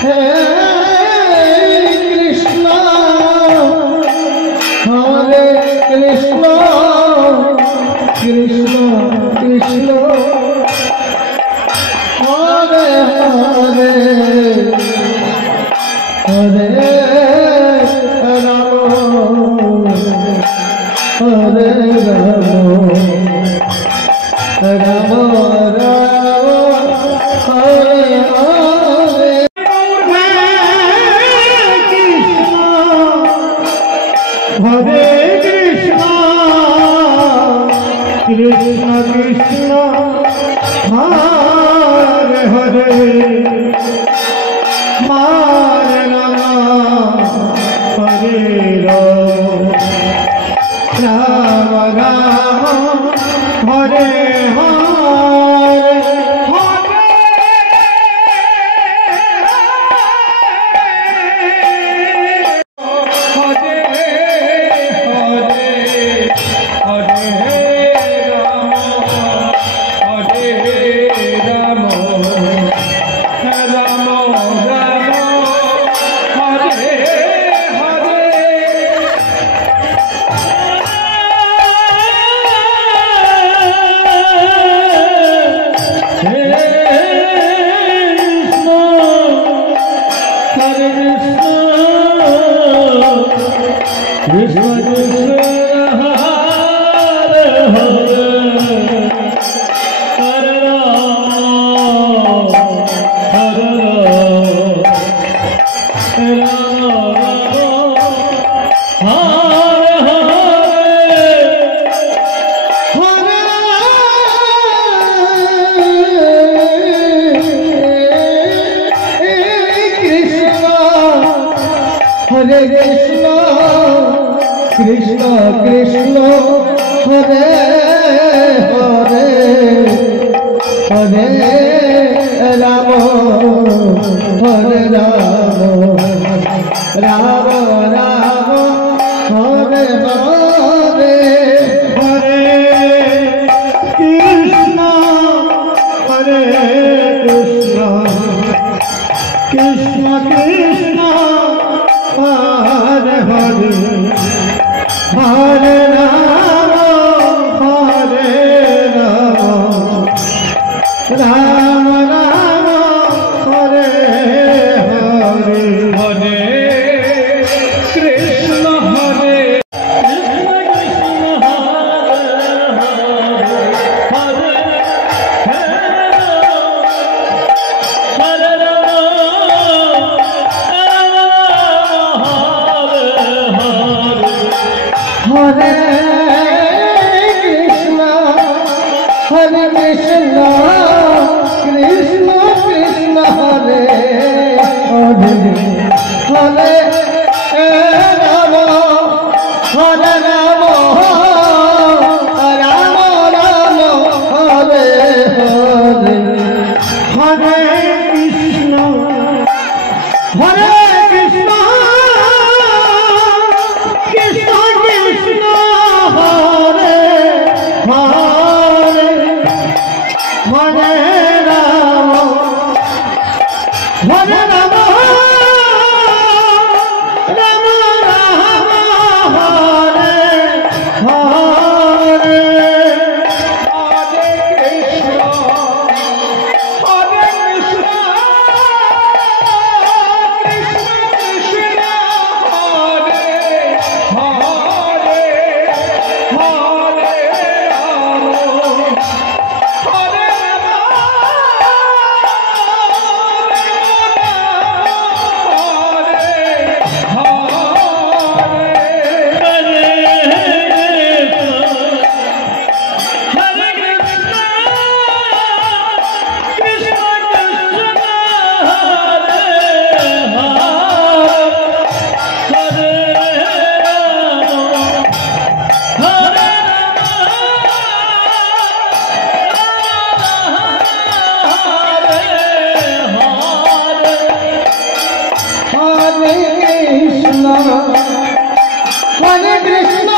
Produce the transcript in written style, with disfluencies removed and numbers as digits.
हे Krishna हरे Krishna Krishna Krishna Hare Hare Hare Ram हरे Ram Ram Ram Hare Hare Hare Krishna Krishna Krishna Hare Hare Hare Ram हरे Ram Ram Ram Hare Hare Krishna Krishna Krishna Hare Hare Hare Ram हरे Ram Ram Ram Hare Hare Hare Krishna Krishna Krishna Hare Hare Hare Ram Ram Ram Hare Hare Hare Krishna हरे Krishna हरे Krishna Krishna Krishna Hare Hare Hare Ram हरे Ram Ram Ram Hare Hare Hare Krishna Krishna Krishna Hare Hare Hare Ram Ram Ram Hare Hare Hare Krishna